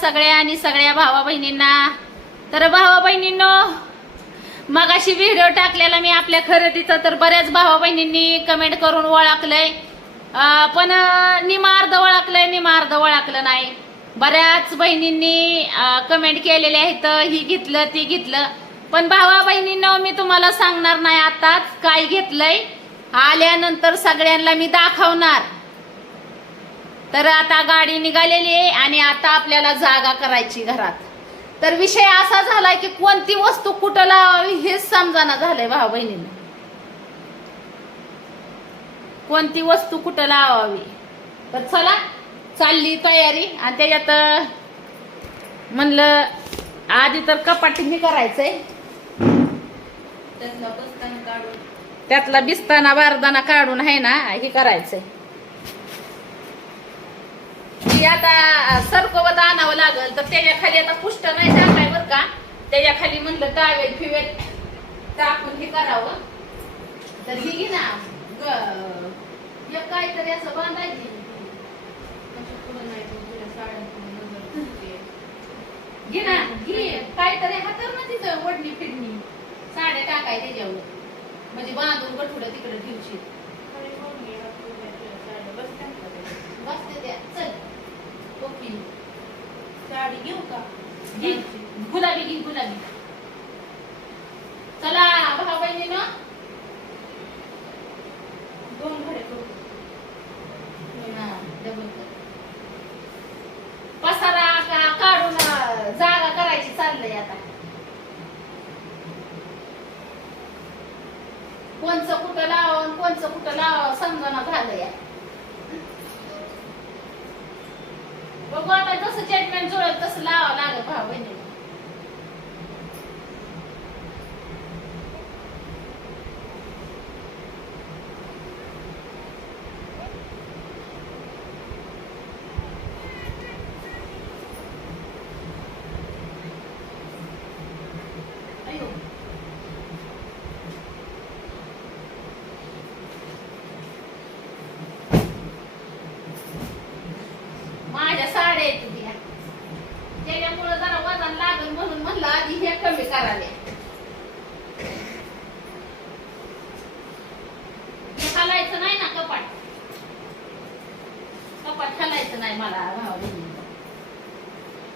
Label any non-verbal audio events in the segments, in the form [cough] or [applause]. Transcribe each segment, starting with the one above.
सगळ्या आणि सगळ्या भावा बहिणींना. तर भावा बहिणींनो मगाशी व्हिडिओ टाकलेला मी आपल्या खरेदीचा तर बऱ्याच भावा बहिणींनी कमेंट करून ओळखलंय पण अं, निमार्ध ओळखलंय निमार्ध ओळखलं नाही. बऱ्याच बहिणींनी कमेंट केलेले आहेत ही घेतलं ती घेतलं. पण भावा बहिणींनो मी तुम्हाला सांगणार नाही आताच काय घेतलंय. आल्यानंतर सगळ्यांना मी दाखवणार. तर आता गाडी निघालेली आहे आणि आता आपल्याला जागा करायची घरात. तर विषय असा झालाय की कोणती वस्तू कुठं लावावी हेच समजाना झालंय भाऊ बहिणीनं. कोणती वस्तू कुठं लावावी? तर चला चालली तयारी आणि त्याच्यात म्हणलं आधी तर कपाट करायचंय. त्यातला बसताना काढून. त्यातला बिस्ताना बारदाना काढून आहे ना हे करायचंय. ती आता सरकोवत आणावं लागल तर त्याच्याखाली आता पुष्ट नाही टाकाय बर का. त्याच्याखाली म्हणलं टावेल फिवेल टाकून हे करावं. तर ही घे ना ग- एक काहीतरी असं बांधायची. घे ना घे. काहीतरी हातर ना तिथं ओढणी फिरणी साड्या टाकाय त्याच्यावर. म्हणजे बांधून गठुडं तिकडे ठेवशील आणि मग मी आता तुझ्या तुझ्या साड्या बसत्यात का त्याच्या? बसते त्या चल ओके साडी घेऊ का? घे. गुलाबी घे गुलाबी. चला भाऊ बहिणीनं दोन घडे करू. हा, डबल कर. पसारा का- काढून जागा करायची चाललंय आता. कोणचं कुठं लावावं कोणचं कुठं लावावं समजना झालंय. बघू Tesla or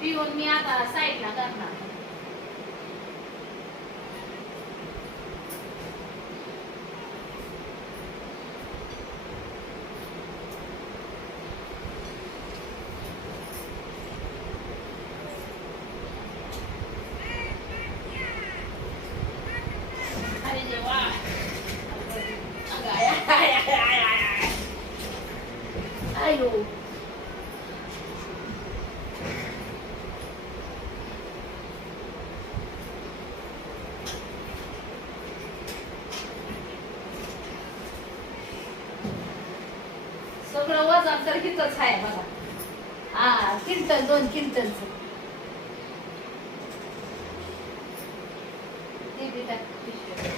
पिऊन मी आता साईडला करणार सगळं वजन तर हिथंच आहे बघा. हा क्विंटल दोन पिशवीत.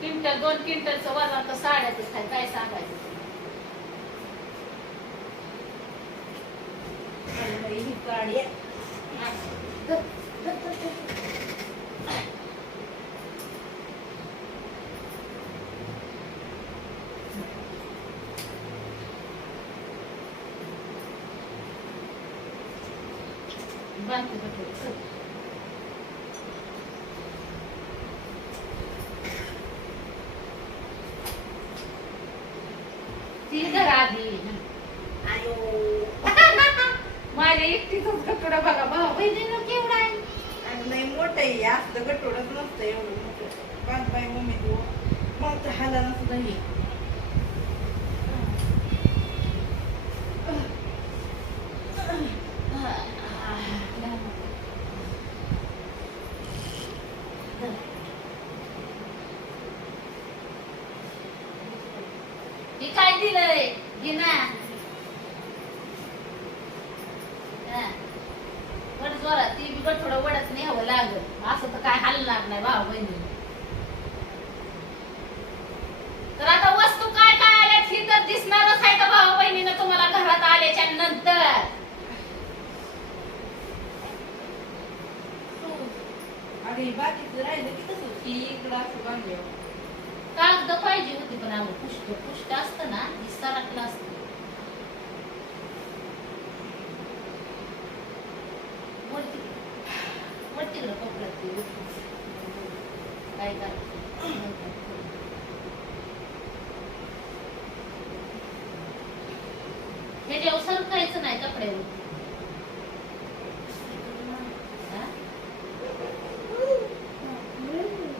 क्विंटल दोन क्विंटलचं वजन तर साड्यातच आहे काय सांगायचं? ही काडी आहे. धर, ती आधी आयो. माझ्या एकटीच कपडा बघा भाऊ बहिणीनं केवढा आहे आणि लय मोठं आहे असं गटोडच नसतं एवढं मोठं पाच बाय मम्मी तू मग तर हाला नसतं हे मी काय दिलंय घे ना हा. वड जोरात ती बी थोडं वडच न्यावं लागल असं तर काय हलणार नाही भाऊ बहिणी तर आता वस्त अगं हे बाकीचं राहिलं की तसं की इकडं कागद पाहिजे होती पण अगं पुष्ट पुष्ट असतं ना हे सरकलं असतं. वरती वरतीकडं कपड्यात ते काय करायचं हे जेव्हा सरकायचं नाही कपड्यावर हा?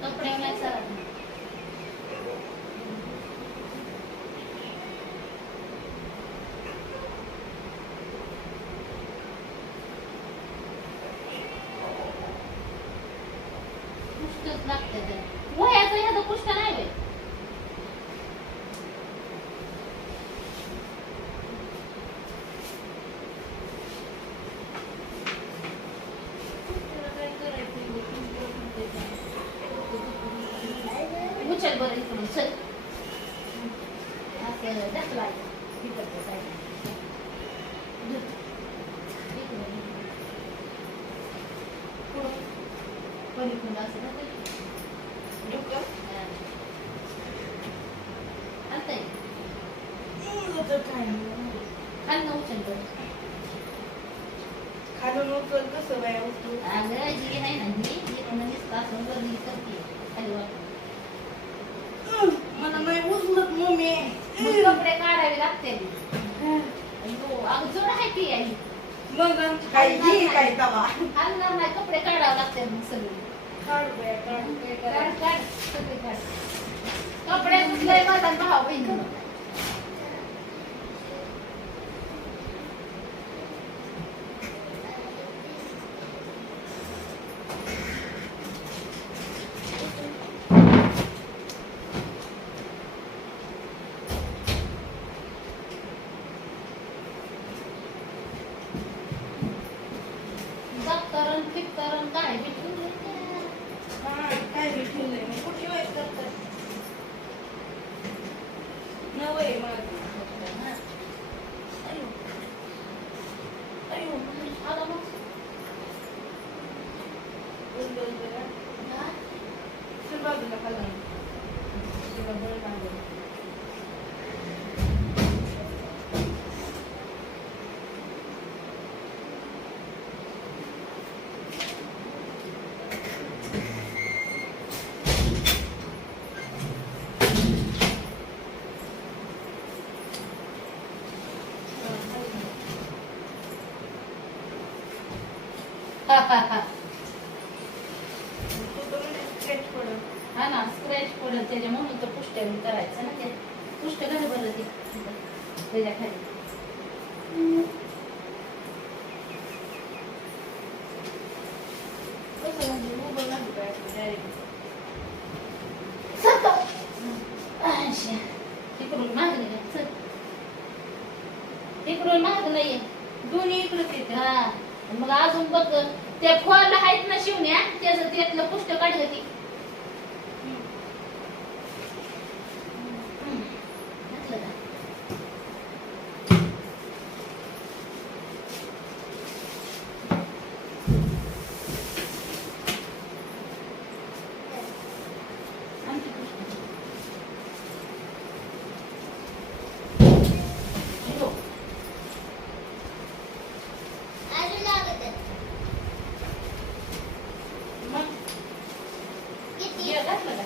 कपड्यावर नाही सरकणार पुष्टच लागतं त्याला वह्याचं ह्याचं पुष्ट नाही होय त्याला काय करायचं हे तुमचं म्हणते का? उचल बरं इकडून चल असं ढकलायचं इकडच्या साईडला धर. इकडून, इकडून. पुढं. पलीकडून असं ढकल. डोकं? हा. आणता येईल. एवढं तर काय नाही. खालनं उचल बरं. उचल कसं बाया उचलू अगं, ही नाही ना करते. खाली. मला नाही उचलत मम्मी मग कपडे काढावे लागते अयो, अगं जड आहे ती आई मग काय काय तवा हलणार नाही कपडे काढावे लागते मग सगळे काढ बाया, काढ. काय काढ करायचं? काढ सगळे काढ कपडे कुठले माझा भाव बहीण दप्तरण फिक्तरण काय भेटून हा, काय बी ठेवलंय मी. कुठे वाईट करतात? नवं आहे माझं. अयो अयो आला मग उचलून जरा. हा? चल बाजूला खालून. तिला बळ लागलं. हा ना स्क्रॅच पडेल त्याच्या म्हणून तर पुष्ट करायचं ना ते. पुष्ट कसं बरं ते. त्याच्याखाली. तिकडून मागणी तिकडून माग नाहीये. दोन्ही इकडे तिथे हा. मग अजून बघ. त्या फळ आहेत ना शिवण्या त्याचं त्यातलं पुस्तक काढलं ती घातलं का? आमची पुष्ट. हो. मग हे घातलं का?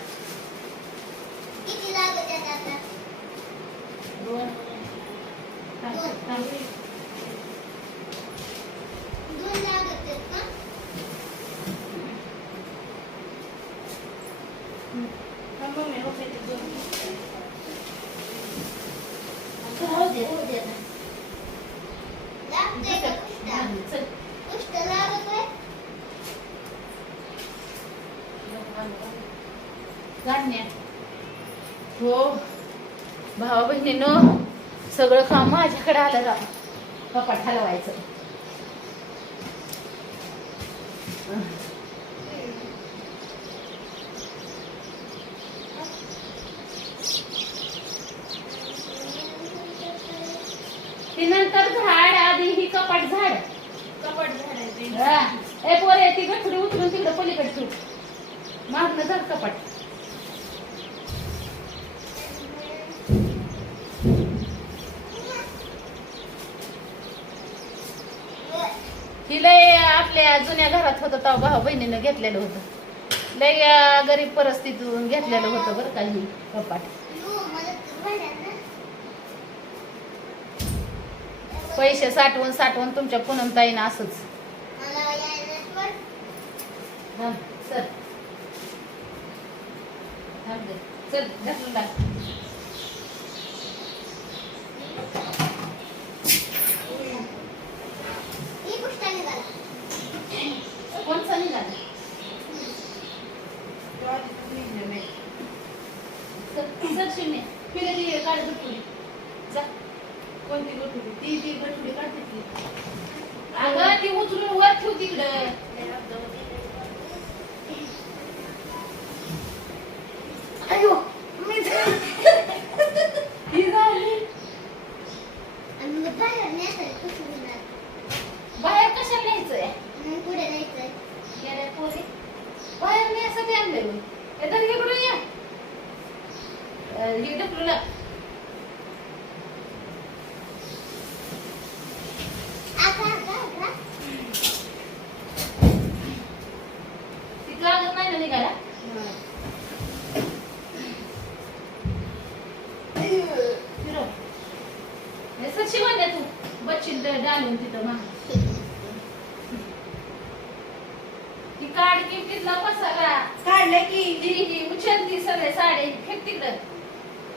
दोन. थांब, थांब. हा मम्मी रुपयाचे दोन राहू दे, राहू दे ना. चल. धान्य. हो भावा बहिणीनो सगळं माझ्याकडे आलं राव कपाट हलवायचं ती नंतर झाड आधी ही कपाट झाड. कपाट हा. ए पोरे ती गठुडी उचलून तिकडे पलीकडे ठेव. मागणं जर कपाट ही लय आपल्या जुन्या घरात होतं तेव्हा भाऊ बहिणीनं घेतलेलं होतं. लय गरीब परिस्थितीतून घेतलेलं होतं बरं काही कपाट. पैसे साठवून साठवून तुमच्या पूनमताईनं असंच. हा, चल. चल दे. चल ढकलून टाक. कोणचा निघाला तो आधीच निघलं नाही. चल चल शिवणे फिरे ती काढ गठुडी जा कोणती गोठवली? ती ती गठुडी काढते ती. अगं ती उचलून वर ठेव तिकडं अयो मी ही झाली बाहेर कशाला न्यायचंय गेल्या पोरी बाहेर न्यायसाठी आणलंय होय. हे तर इकडून या अं, हे ढकलू लाग. ती लागत नाही ना निघायला फिरव. हे सर शिवण द्या तू बच्ची डालून तिथं माग ती काढ की तिथला पसारा काढलं की ती ही उचलती सगळे साडे फेक तिकडं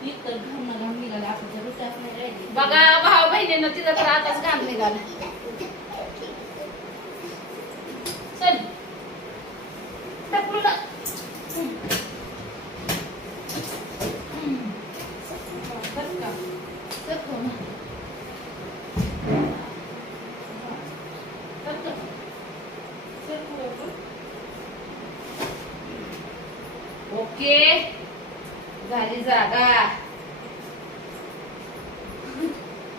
इतकं घाम घाम निघाला असं तर रुट्याच नाही राहिली. बघा भाऊ बहिणीनं तिथं तर आताच घाम निघाला चल ढकलू लाग. हम्म. बरं का? सरकव ना. सरकव. सरकू आपण. ओके झाली जागा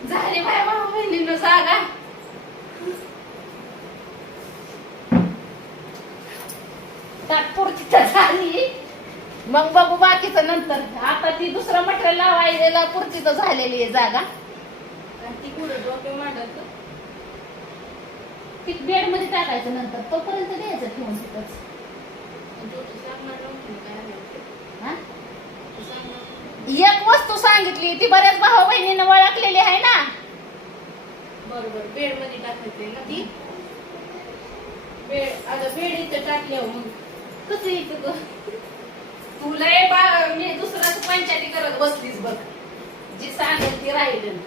झाली बाय भाऊ बहिणीनं जागा तात्पुरती तर झाली मग बघू बाकीचं नंतर. आता ती दुसरं मटेरियल लावायला पुरती तर झालेली आहे जागा. आणि ती कुठं डोके मांडायचं? ती बेडमध्ये टाकायचं नंतर. तोपर्यंत द्यायचं ठेवून तिथंच. एक वस्तू सांगितली ती बऱ्याच भाऊ बहिणीनं ओळखलेली आहे ना? बरं बरं बेडमध्ये टाकायचंय ना ती? बेड आता बेड इथं टाकल्यावर मग कसं येतं तुला बा- मी दुसराच पंचायती करत बसलीस बघ. जी सांगेल ती राहील.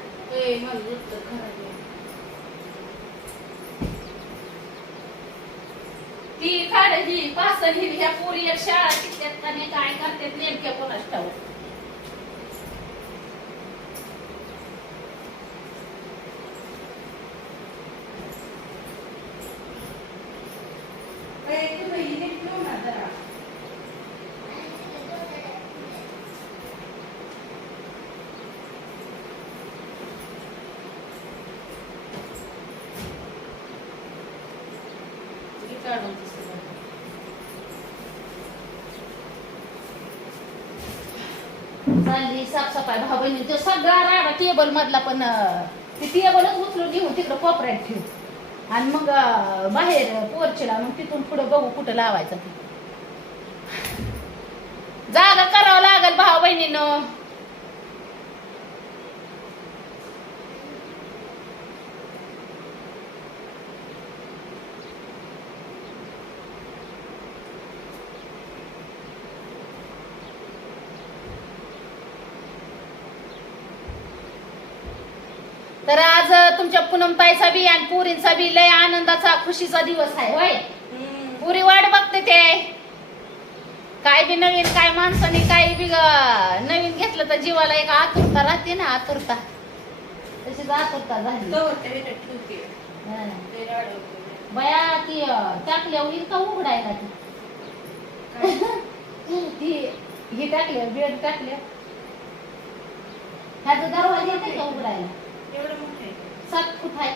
ती. काढ ही पासन ही ह्या पोरी एक शाळा शिकतात नाही काय करतात नेमक्या कोणाच ठाऊक ए, तुला ही नीट ठेव ना जरा. ती काढून चालली साफसफाई भाऊ बहिणी तो सगळा राडा टेबल मधला पण ती टेबलच उचलून घेऊन तिकडं कोपऱ्यात ठेव. आणि मग बाहेर पोरचीला मग तिथून पुढं बघू कुठं लावायचं ते. जागा करावं लागेल भाऊ बहिणीनं. तर आज तुमच्या पूनमताईचा बी आणि पुरींचा बी लय आनंदाचा खुशीचा दिवस आहे. होय. पुरी वाट बघते ते. काय बी नवीन काय माणसाने काय बी नवीन घेतलं तर जीवाला एक आतुरता राहते ना आतुरता. तशीच आतुरता झाली. बया ती अं, टाकल्यावर इतका उघडायला ती? [laughs] ती हे टाकल्या बेड टाकल्या ह्याचा दरवाजा येते का उघडायला? एवढं मोठं आहे. सात फूट आहे.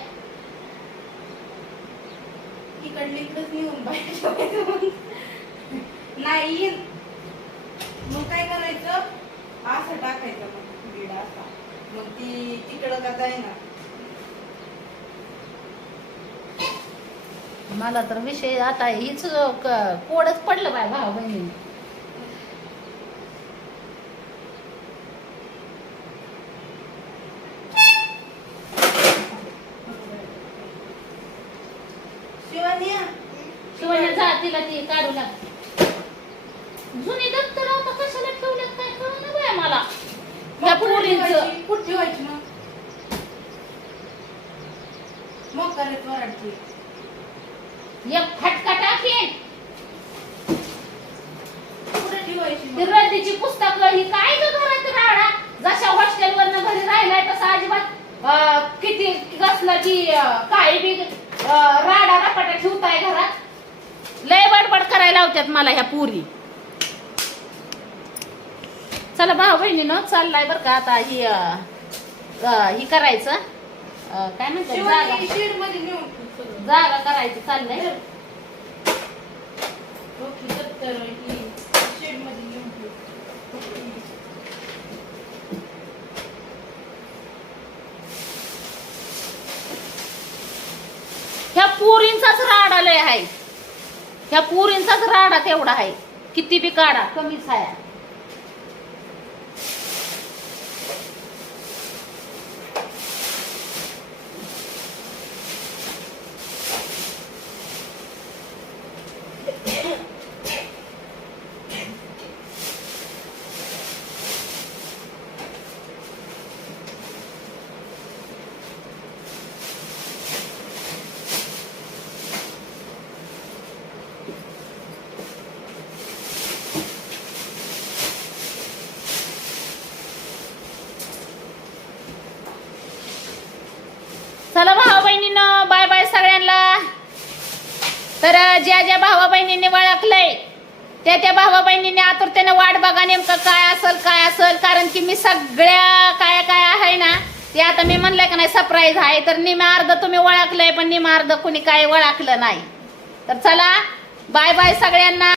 इकडलं इकडंच नेऊन बाहेर नाही मग काय करायचं? असं टाकायचं मग बीड असा. मग ती तिकडं का जाईना मला तर विषय आता हीच क- कोडच पडलं बाय भाऊ बहिणी तिला ती काढू लाग जुनी दप्तर आता कशाला ठेवल्यात काय कळलं बाय मला त्या पोरींचं? कुठं ठेवायची? मग? मग करायचं वराडची. एक फटका टाकेन. कुठे ठेवायची? रद्दीची पुस्तकं ही काय ग घरात राहणार जशा हॉस्टेलवरनं घरी राहिलाय तसं अजिबात किती कसलं की काय बी राडा रपाटा ठेवताय घरात? लय बडबड करायला लावत्यात मला ह्या पुरी. चला भाऊ बहिणीनं चाललाय बरं का आता ही ही करायचं. काय म्हणतात जागा. जागा करायची चाललंय. ही. ह्या पुरींचाच राडा लय आहे ह्या पुरींचाच राडा तेवढा आहे. किती बी काढा कमीच आहे चला भावा बहिणीनं बाय बाय सगळ्यांना तर ज्या ज्या भावा बहिणींनी ओळखलंय त्या त्या भावा बहिणींनी आतुरतेने वाट बघा नेमकं काय असल काय असल. कारण की मी सगळ्या काय काय आहे ना ते आता मी म्हणलंय का नाही सरप्राईज आहे. तर निम्या अर्ध तुम्ही ओळखलंय पण निम्या अर्ध कुणी काय ओळखलं नाही. तर चला बाय बाय सगळ्यांना.